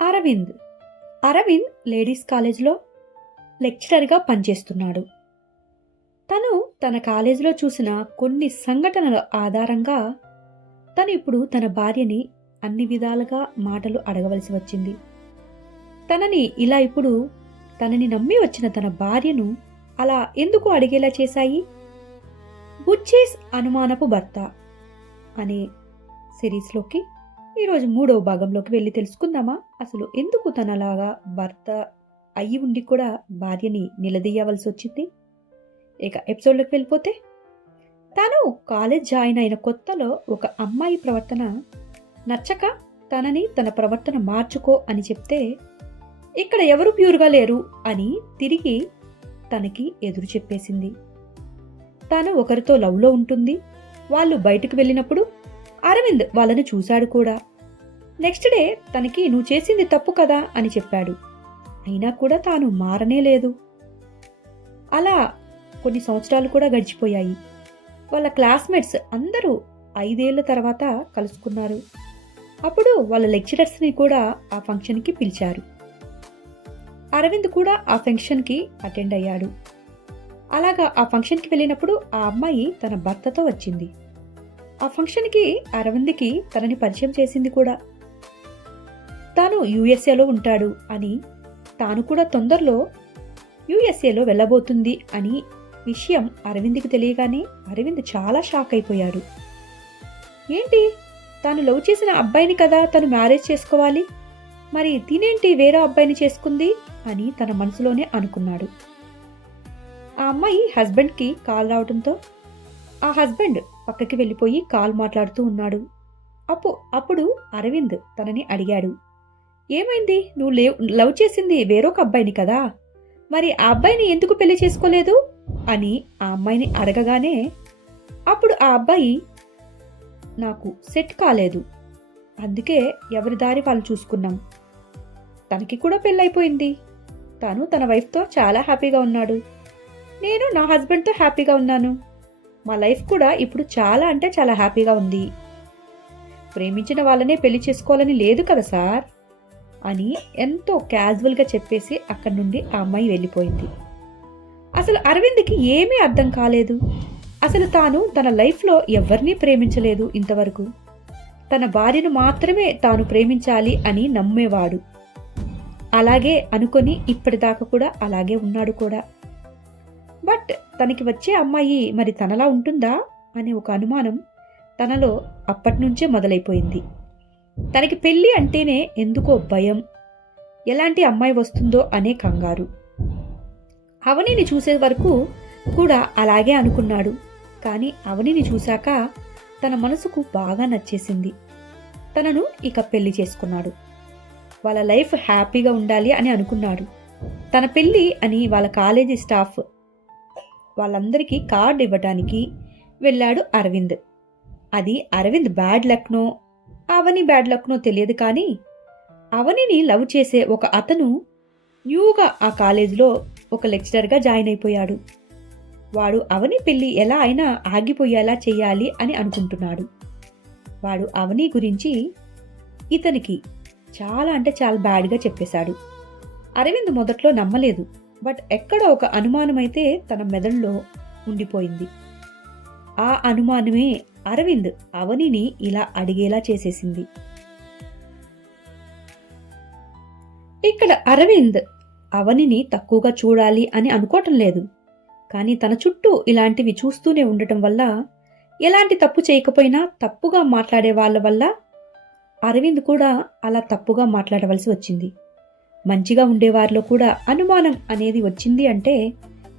Arvind. Arvind ladies కాలేజ్లో లెక్చరర్గా పనిచేస్తున్నాడు. తను తన కాలేజీలో చూసిన కొన్ని సంఘటనల ఆధారంగా తను ఇప్పుడు తన భార్యని అన్ని విధాలుగా మాటలు అడగవలసి వచ్చింది. తనని ఇలా ఇప్పుడు తనని నమ్మి వచ్చిన తన భార్యను అలా ఎందుకు అడిగేలా చేశాయి? బుచ్చేస్ అనుమానపు భర్త అనే సిరీస్లోకి ఈరోజు మూడవ భాగంలోకి వెళ్ళి తెలుసుకుందామా? అసలు ఎందుకు తనలాగా భర్త అయ్యి ఉండి కూడా భార్యని నిలదీయవలసి వచ్చింది? ఇక ఎపిసోడ్లోకి వెళ్ళిపోతే తను కాలేజ్ జాయిన్ అయిన కొత్తలో ఒక అమ్మాయి ప్రవర్తన నచ్చక తనని తన ప్రవర్తన మార్చుకో అని చెప్తే ఇక్కడ ఎవరు ప్యూర్గా లేరు అని తిరిగి తనకి ఎదురు చెప్పేసింది. తాను ఒకరితో లవ్లో ఉంటుంది. వాళ్ళు బయటకు వెళ్ళినప్పుడు అరవింద్ వాళ్ళని చూశాడు కూడా. నెక్స్ట్ డే తనకి నువ్వు చేసింది తప్పు కదా అని చెప్పాడు. అయినా కూడా తాను మారనే లేదు. అలా కొన్ని సంవత్సరాలు కూడా గడిచిపోయాయి. వాళ్ళ క్లాస్మేట్స్ అందరూ ఐదేళ్ళ తర్వాత కలుసుకున్నారు. అప్పుడు వాళ్ళ లెక్చరర్స్ని కూడా ఆ ఫంక్షన్కి పిలిచారు. అరవింద్ కూడా ఆ ఫంక్షన్కి అటెండ్ అయ్యాడు. అలాగా ఆ ఫంక్షన్కి వెళ్ళినప్పుడు ఆ అమ్మాయి తన భర్తతో వచ్చింది. ఆ ఫంక్షన్కి అరవింద్కి తనని పరిచయం చేసింది కూడా. తాను యుఎస్ఏలో ఉంటాడు అని తాను కూడా తొందరలో యుఎస్ఏలో వెళ్ళబోతుంది అని విషయం అరవింద్కి తెలియగానే అరవింద్ చాలా షాక్ అయిపోయాడు. ఏంటి? తాను లవ్ చేసిన అబ్బాయిని కదా తను మ్యారేజ్ చేసుకోవాలి. మరి తినేంటి వేరే అబ్బాయిని చేసుకుంది అని తన మనసులోనే అనుకున్నాడు. ఆ అమ్మాయి హస్బెండ్కి కాల్ రావడంతో ఆ హస్బెండ్ పక్కకి వెళ్ళిపోయి కాల్ మాట్లాడుతూ ఉన్నాడు. అప్పు అప్పుడు అరవింద్ తనని అడిగాడు. ఏమైంది? నువ్వు లేవ్ లవ్ చేసింది వేరొక అబ్బాయిని కదా? మరి ఆ అబ్బాయిని ఎందుకు పెళ్ళి చేసుకోలేదు? అని ఆ అమ్మాయిని అడగగానే అప్పుడు ఆ అబ్బాయి నాకు సెట్ కాలేదు. అందుకే ఎవరి దారి వాళ్ళు చూసుకున్నాం. తనకి కూడా పెళ్ళైపోయింది. తను తన వైఫ్తో చాలా హ్యాపీగా ఉన్నాడు. నేను నా హస్బెండ్తో హ్యాపీగా ఉన్నాను. మా లైఫ్ కూడా ఇప్పుడు చాలా అంటే చాలా హ్యాపీగా ఉంది. ప్రేమించిన వాళ్ళనే పెళ్ళి చేసుకోవాలని లేదు కదా సార్? అని ఎంతో క్యాజువల్గా చెప్పేసి అక్కడి నుండి ఆ అమ్మాయి వెళ్ళిపోయింది. అసలు అరవింద్కి ఏమీ అర్థం కాలేదు. అసలు తాను తన లైఫ్లో ఎవరినీ ప్రేమించలేదు ఇంతవరకు. తన భార్యను మాత్రమే తాను ప్రేమించాలి అని నమ్మేవాడు. అలాగే అనుకొని ఇప్పటిదాకా కూడా అలాగే ఉన్నాడు కూడా. బట్ తనకి వచ్చే అమ్మాయి మరి తనలా ఉంటుందా? అనే ఒక అనుమానం తనలో అప్పటి నుంచే మొదలైపోయింది. తనకి పెళ్ళి అంటేనే ఎందుకో భయం. ఎలాంటి అమ్మాయి వస్తుందో అనే కంగారు. అవనిని చూసే వరకు కూడా అలాగే అనుకున్నాడు. కానీ అవనిని చూశాక తన మనసుకు బాగా నచ్చేసింది. తనను ఇక పెళ్ళి చేసుకున్నాడు. వాళ్ళ లైఫ్ హ్యాపీగా ఉండాలి అని అనుకున్నాడు. తన పెళ్ళి అని వాళ్ళ కాలేజీ స్టాఫ్ వాళ్ళందరికీ కార్డు ఇవ్వడానికి వెళ్ళాడు అరవింద్. అది అరవింద్ బ్యాడ్ లక్నో అవని బ్యాడ్ లక్నో తెలియదు కానీ అవనిని లవ్ చేసే ఒక అతను న్యూగా ఆ కాలేజీలో ఒక లెక్చరర్గా జాయిన్ అయిపోయాడు. వాడు అవని పెళ్ళి ఎలా అయినా ఆగిపోయేలా చేయాలి అని అనుకుంటున్నాడు. వాడు అవని గురించి ఇతనికి చాలా అంటే చాలా బ్యాడ్గా చెప్పేశాడు. అరవింద్ మొదట్లో నమ్మలేదు బట్ ఎక్కడో ఒక అనుమానం అయితే తన మెదడులో ఉండిపోయింది. ఆ అనుమానమే అరవింద్ అవనిని ఇలా అడిగేలా చేసేసింది. ఇక్కడ అరవింద్ అవనిని తక్కువగా చూడాలి అని అనుకోవటం లేదు. కానీ తన చుట్టూ ఇలాంటివి చూస్తూనే ఉండటం వల్ల ఎలాంటి తప్పు చేయకపోయినా తప్పుగా మాట్లాడే వాళ్ళ వల్ల అరవింద్ కూడా అలా తప్పుగా మాట్లాడవలసి వచ్చింది. మంచిగా ఉండేవారిలో కూడా అనుమానం అనేది వచ్చింది అంటే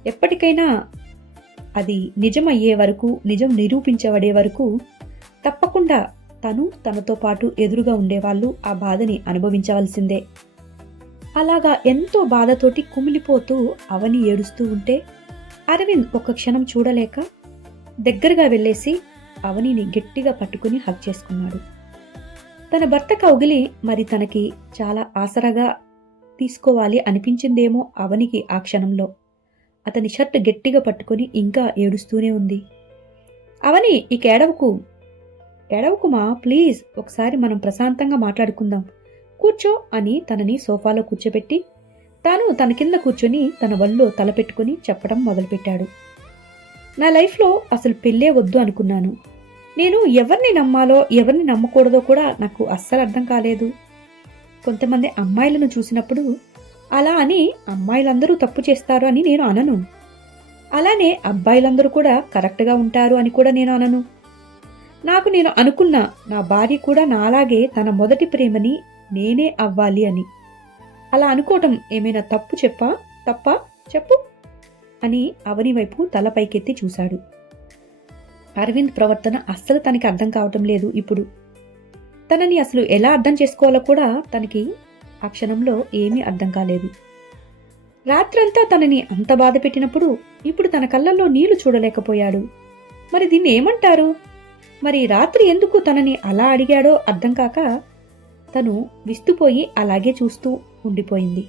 ఎప్పటికైనా అది నిజమయ్యే వరకు నిజం నిరూపించబడే వరకు తప్పకుండా తను తనతో పాటు ఎదురుగా ఉండేవాళ్ళు ఆ బాధని అనుభవించవలసిందే. అలాగా ఎంతో బాధతోటి కుమిలిపోతూ అవని ఏడుస్తూ ఉంటే అరవింద్ ఒక క్షణం చూడలేక దగ్గరగా వెళ్ళేసి అవనిని గట్టిగా పట్టుకుని హక్ చేసుకున్నాడు. తన భర్త కౌగిలి మరి తనకి చాలా ఆసరాగా తీసుకోవాలి అనిపించిందేమో అవనికి ఆ క్షణంలో. అతని షర్ట్ గట్టిగా పట్టుకొని ఇంకా ఏడుస్తూనే ఉంది. అవని ఇక ఏడవకు. ఏడవకుమా ప్లీజ్ ఒకసారి మనం ప్రశాంతంగా మాట్లాడుకుందాం. కూర్చో అని తనని సోఫాలో కూర్చోబెట్టి తాను తన కింద కూర్చొని తన వల్లో తలపెట్టుకుని చెప్పడం మొదలుపెట్టాడు. నా లైఫ్లో అసలు పెళ్ళే వద్దు అనుకున్నాను. నేను ఎవరిని నమ్మాలో ఎవరిని నమ్మకూడదో కూడా నాకు అస్సలు అర్థం కాలేదు. కొంతమంది అమ్మాయిలను చూసినప్పుడు అలా అని అమ్మాయిలందరూ తప్పు చేస్తారు అని నేను అనను. అలానే అబ్బాయిలందరూ కూడా కరెక్ట్గా ఉంటారు అని కూడా నేను అనను. నాకు నేను అనుకున్న నా భార్య కూడా నాలాగే తన మొదటి ప్రేమని నేనే అవ్వాలి అని. అలా అనుకోవటం ఏమైనా తప్పు చెప్పా? తప్ప? చెప్పు! అని అవని వైపు తల పైకెత్తి చూశాడు. అరవింద్ ప్రవర్తన అస్సలు తనకి అర్థం కావటం లేదు ఇప్పుడు. తనని అసలు ఎలా అర్థం చేసుకోవాలో కూడా తనకి ఆ క్షణంలో ఏమీ అర్థం కాలేదు. రాత్రంతా తనని అంత బాధ పెట్టినప్పుడు ఇప్పుడు తన కళ్ళల్లో నీళ్ళు చూడలేకపోయాడు. మరి దీన్ని ఏమంటారు? మరి రాత్రి ఎందుకు తనని అలా అడిగాడో అర్థం కాక తను విస్తుపోయి అలాగే చూస్తూ ఉండిపోయింది.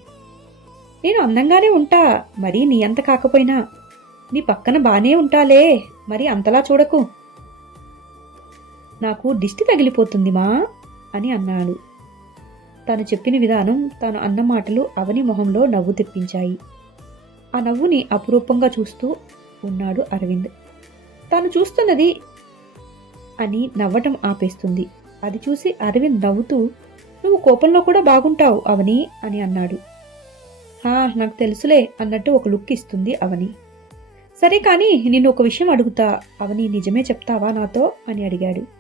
నేను అందంగానే ఉంటా మరి నీ అంత కాకపోయినా. నీ పక్కన బానే ఉంటాలే మరి అంతలా చూడకు. నాకు దిష్టి తగిలిపోతుంది మా అని అన్నాడు. తను చెప్పిన విధానం తాను అన్న మాటలు అవని మొహంలో నవ్వు తెప్పించాయి. ఆ నవ్వుని అపురూపంగా చూస్తూ ఉన్నాడు అరవింద్. తాను చూస్తున్నది అని నవ్వటం ఆపేస్తుంది. అది చూసి అరవింద్ నవ్వుతూ నువ్వు కోపంలో కూడా బాగుంటావు అవని అని అన్నాడు. హా నాకు తెలుసులే అన్నట్టు ఒక లుక్ ఇస్తుంది అవని. సరే కానీ నిన్ను ఒక విషయం అడుగుతా అవని నిజమే చెప్తావా నాతో? అని అడిగాడు.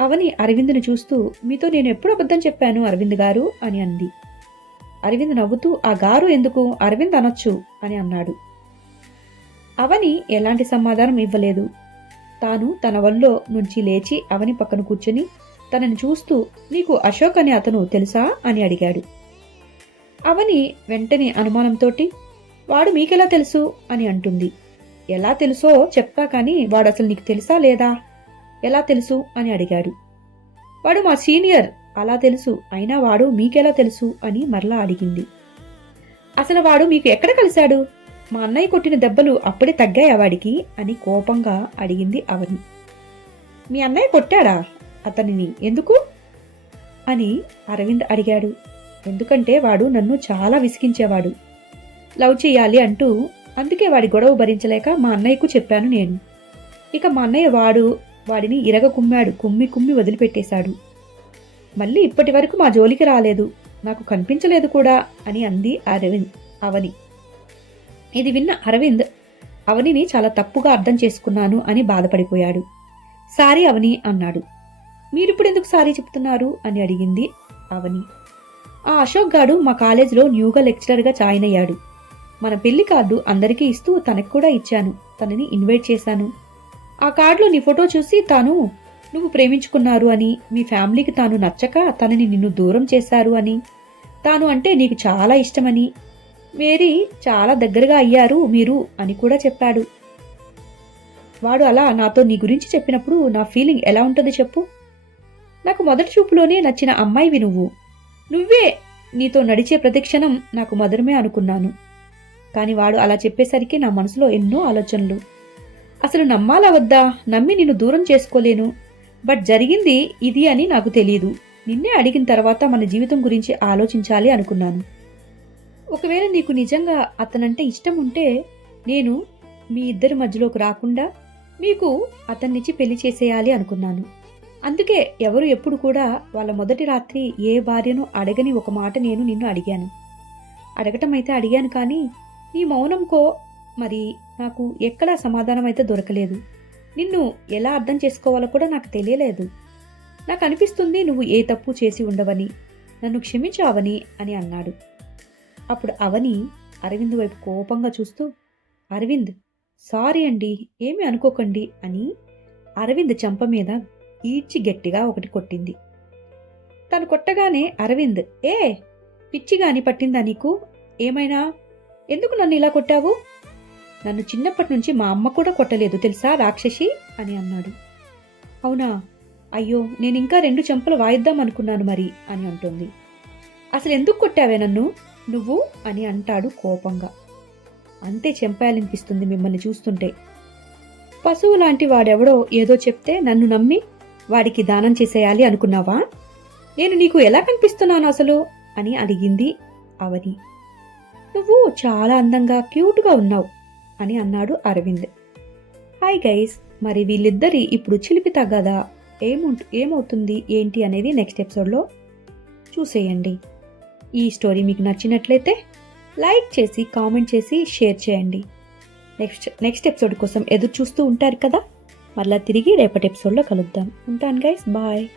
అవని అరవింద్ను చూస్తూ మీతో నేను ఎప్పుడు అబద్ధం చెప్పాను అరవింద్ గారు? అని అంది. అరవింద్ నవ్వుతూ ఆ గారు ఎందుకు? అరవింద్ అనొచ్చు అని అన్నాడు. అవని ఎలాంటి సమాధానం ఇవ్వలేదు. తాను తన వల్లో నుంచి లేచి అవని పక్కన కూర్చుని తనని చూస్తూ నీకు అశోక్ అనే అతను తెలుసా? అని అడిగాడు. అవని వెంటనే అనుమానంతోటి వాడు మీకెలా తెలుసు? అని అంటుంది. ఎలా తెలుసో చెప్తా కానీ వాడు అసలు నీకు తెలుసా లేదా? ఎలా తెలుసు అని అడిగాడు. వాడు మా సీనియర్ అలా తెలుసు అయినా వాడు మీకెలా తెలుసు అని మరలా అడిగింది. అసలు వాడు మీకు ఎక్కడ కలిశాడు? మా అన్నయ్య కొట్టిన దెబ్బలు అప్పుడే తగ్గాయా వాడికి? అని కోపంగా అడిగింది అవని. మీ అన్నయ్య కొట్టాడా? అతనిని ఎందుకు? అని అరవింద్ అడిగాడు. ఎందుకంటే వాడు నన్ను చాలా విసిగించేవాడు. లవ్ చేయాలి అంటూ అందుకే వాడి గొడవ భరించలేక మా అన్నయ్యకు చెప్పాను నేను. ఇక మా అన్నయ్య వాడు వాడిని ఇరగ కుమ్మాడు కుమ్మి కుమ్మి వదిలిపెట్టేశాడు. మళ్ళీ ఇప్పటి వరకు మా జోలికి రాలేదు నాకు కనిపించలేదు కూడా అని అంది అరవింద్ అవని. ఇది విన్న అరవింద్ అవనిని చాలా తప్పుగా అర్థం చేసుకున్నాను అని బాధపడిపోయాడు. సారీ అవని అన్నాడు. మీరిప్పుడు ఎందుకు సారీ చెప్తున్నారు అని అడిగింది అవని. ఆ అశోక్ గాడు మా కాలేజీలో న్యూగా లెక్చరర్గా జాయిన్ అయ్యాడు. మన పెళ్ళి కార్డు అందరికీ ఇస్తూ తనకు కూడా ఇచ్చాను తనని ఇన్వైట్ చేశాను. ఆ కార్డులో నీ ఫోటో చూసి తాను నువ్వు ప్రేమించుకున్నారు అని మీ ఫ్యామిలీకి తాను నచ్చక తనని నిన్ను దూరం చేశారు అని తాను అంటే నీకు చాలా ఇష్టమని మేరీ చాలా దగ్గరగా అయ్యారు మీరు అని కూడా చెప్పాడు. వాడు అలా నాతో నీ గురించి చెప్పినప్పుడు నా ఫీలింగ్ ఎలా ఉంటుంది చెప్పు. నాకు మొదటి చూపులోనే నచ్చిన అమ్మాయివి నువ్వు. నువ్వే నీతో నడిచే ప్రతిక్షణం నాకు మధురమే అనుకున్నాను. కానీ వాడు అలా చెప్పేసరికి నా మనసులో ఎన్నో ఆలోచనలు. అసలు నమ్మాలా వద్దా? నమ్మి నిన్ను దూరం చేసుకోలేను. బట్ జరిగింది ఇది అని నాకు తెలియదు నిన్నే అడిగిన తర్వాత మన జీవితం గురించి ఆలోచించాలి అనుకున్నాను. ఒకవేళ నీకు నిజంగా అతనంటే ఇష్టం ఉంటే నేను మీ ఇద్దరి మధ్యలోకి రాకుండా మీకు అతన్నిచ్చి పెళ్ళి చేసేయాలి అనుకున్నాను. అందుకే ఎవరు ఎప్పుడు కూడా వాళ్ళ మొదటి రాత్రి ఏ భార్యను అడగని ఒక మాట నేను నిన్ను అడిగాను. అడగటం అయితే అడిగాను కానీ నీ మౌనంకో మరి నాకు ఎక్కడా సమాధానం అయితే దొరకలేదు. నిన్ను ఎలా అర్థం చేసుకోవాలో కూడా నాకు తెలియలేదు. నాకు అనిపిస్తుంది నువ్వు ఏ తప్పు చేసి ఉండవని నన్ను క్షమించు అవని అని అన్నాడు. అప్పుడు అవని అరవింద్ వైపు కోపంగా చూస్తూ అరవింద్ సారీ అండి ఏమి అనుకోకండి అని అరవింద్ చెంప మీద ఈడ్చి గట్టిగా ఒకటి కొట్టింది. తను కొట్టగానే అరవింద్ ఏ పిచ్చిగాని పట్టిందా నీకు? ఏమైనా? ఎందుకు నన్ను ఇలా కొట్టావు? నన్ను చిన్నప్పటి నుంచి మా అమ్మ కూడా కొట్టలేదు తెలుసా రాక్షసి? అని అన్నాడు. అవునా? అయ్యో నేను ఇంకా రెండు చెంపలు వాయిద్దాం అనుకున్నాను మరి అని అంటుంది. అసలు ఎందుకు కొట్టావే నన్ను? నువ్వు? అని అంటాడు కోపంగా. అంతే చెంపాయాలనిపిస్తుంది మిమ్మల్ని చూస్తుంటే. పశువు లాంటి వాడెవడో ఏదో చెప్తే నన్ను నమ్మి వాడికి దానం చేసేయాలి అనుకున్నావా? నేను నీకు ఎలా కనిపిస్తున్నాను అసలు? అని అడిగింది అవని. నువ్వు చాలా అందంగా క్యూట్గా ఉన్నావు. అని అన్నాడు అరవింద్. హాయ్ గైస్ మరి వీళ్ళిద్దరి ఇప్పుడు చిలిపి తగ్గదా? ఏముంటు ఏమవుతుంది? ఏంటి అనేది నెక్స్ట్ ఎపిసోడ్లో చూసేయండి. ఈ స్టోరీ మీకు నచ్చినట్లయితే లైక్ చేసి కామెంట్ చేసి షేర్ చేయండి. నెక్స్ట్ నెక్స్ట్ ఎపిసోడ్ కోసం ఎదురు చూస్తూ ఉంటారు కదా? మళ్ళీ తిరిగి రేపటి ఎపిసోడ్లో కలుద్దాం. ఉంటాను గైస్ బాయ్.